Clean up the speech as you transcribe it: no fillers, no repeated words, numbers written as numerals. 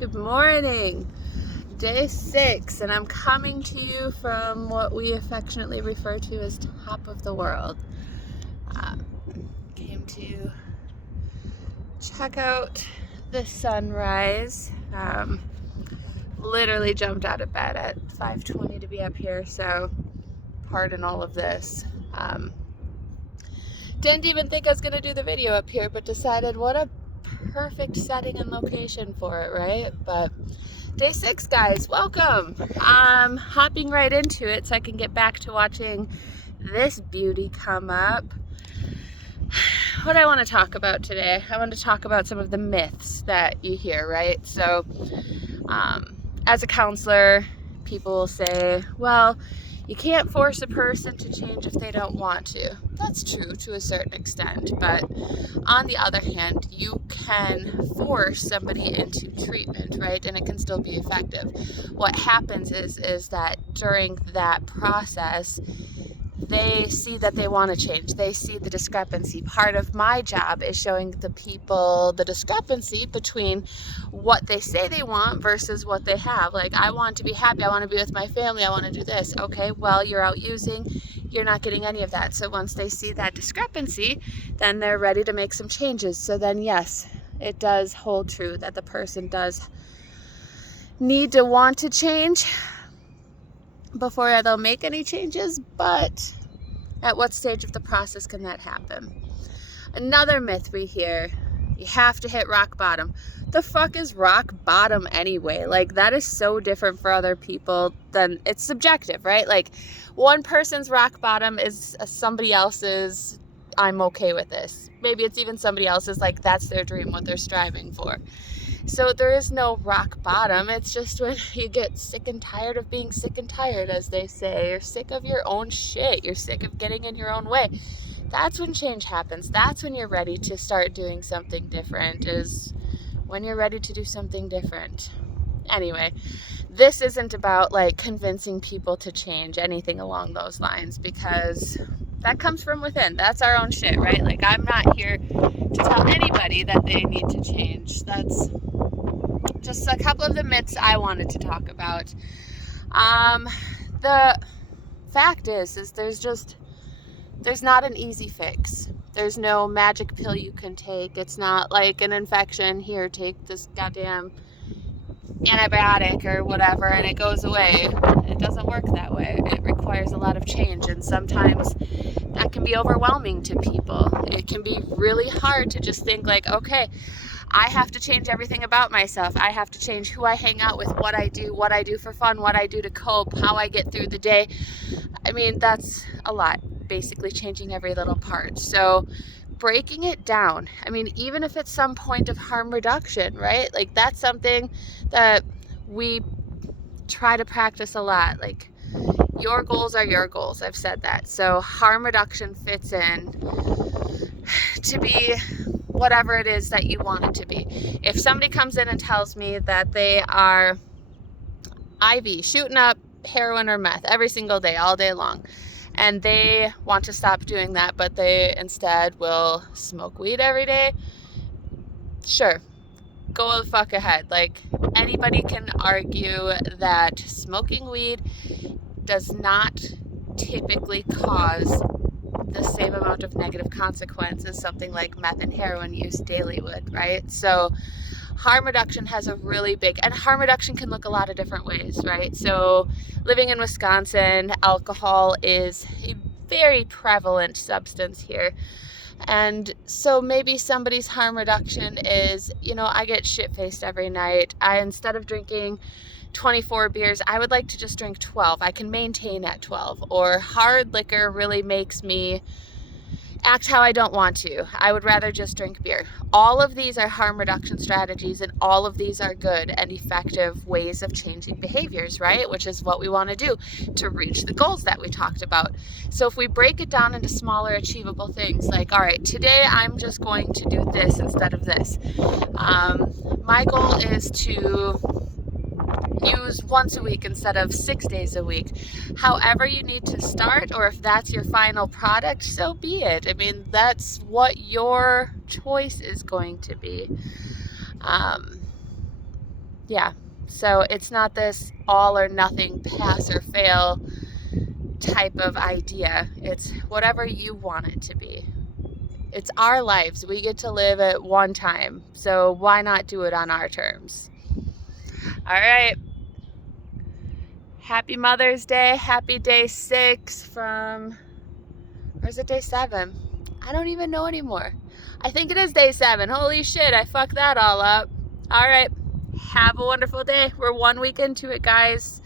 Good morning. Day 6, and I'm coming to you from what we affectionately refer to as top of the world. Came to check out the sunrise. Literally jumped out of bed at 5:20 to be up here, so pardon all of this. Didn't even think I was going to do the video up here, but decided what a perfect setting and location for it, right? But Day 6, guys, welcome. I'm hopping right into it so I can get back to watching this beauty come up. What do I want to talk about today? I want to talk about some of the myths that you hear, right? So, as a counselor, people will say, well, you can't force a person to change if they don't want to. That's true to a certain extent, but on the other hand, you can force somebody into treatment, right? And it can still be effective. What happens is that during that process, they see that they want to change. They see the discrepancy. Part of my job is showing the people the discrepancy between what they say they want versus what they have. Like, I want to be happy. I want to be with my family. I want to do this. Okay, well, you're out using. You're not getting any of that. So once they see that discrepancy, then they're ready to make some changes. So then, yes, it does hold true that the person does need to want to change before they'll make any changes, but at what stage of the process can that happen? Another myth we hear, you have to hit rock bottom. The fuck is rock bottom anyway? Like, that is so different for other people than, it's subjective, right? Like, one person's rock bottom is somebody else's, I'm okay with this. Maybe it's even somebody else's, like, that's their dream, what they're striving for. So there is no rock bottom. It's just when you get sick and tired of being sick and tired, as they say. You're sick of your own shit. You're sick of getting in your own way. That's when change happens. That's when you're ready to start doing something different, is when you're ready to do something different. Anyway, this isn't about like convincing people to change, anything along those lines, because that comes from within. That's our own shit, right? Like, I'm not here to tell anybody that they need to change. That's just a couple of the myths I wanted to talk about. The fact is there's not an easy fix. There's no magic pill you can take. It's not like an infection, here, take this goddamn antibiotic or whatever and it goes away. It doesn't work that way. It requires a lot of change, and sometimes that can be overwhelming to people. It can be really hard to just think like, okay, I have to change everything about myself. I have to change who I hang out with, what I do for fun, what I do to cope, how I get through the day. I mean, that's a lot, basically changing every little part. So breaking it down, I mean, even if it's some point of harm reduction, right? Like, that's something that we try to practice a lot. Like, your goals are your goals. I've said that. So harm reduction fits in to be whatever it is that you want it to be. If somebody comes in and tells me that they are IV, shooting up heroin or meth every single day, all day long, and they want to stop doing that, but they instead will smoke weed every day, sure, go the fuck ahead. Like, anybody can argue that smoking weed does not typically cause the same amount of negative consequence as something like meth and heroin use daily would, right? So harm reduction has a really big, and harm reduction can look a lot of different ways, right? So living in Wisconsin, alcohol is a very prevalent substance here. And so maybe somebody's harm reduction is, I get shit-faced every night. Instead of drinking 24 beers, I would like to just drink 12. I can maintain at 12. Or hard liquor really makes me act how I don't want to. I would rather just drink beer. All of these are harm reduction strategies, and all of these are good and effective ways of changing behaviors, right? Which is what we want to do to reach the goals that we talked about. So if we break it down into smaller achievable things, like, all right, today I'm just going to do this instead of this. My goal is to use once a week instead of 6 days a week. However you need to start, or if that's your final product, so be it. I mean, that's what your choice is going to be. Yeah. So it's not this all or nothing, pass or fail type of idea. It's whatever you want it to be. It's our lives. We get to live at one time. So why not do it on our terms? All right. Happy Mother's Day. Happy day 6 from, or is it day 7? I don't even know anymore. I think it is day 7. Holy shit, I fucked that all up. All right. Have a wonderful day. We're 1 week into it, guys.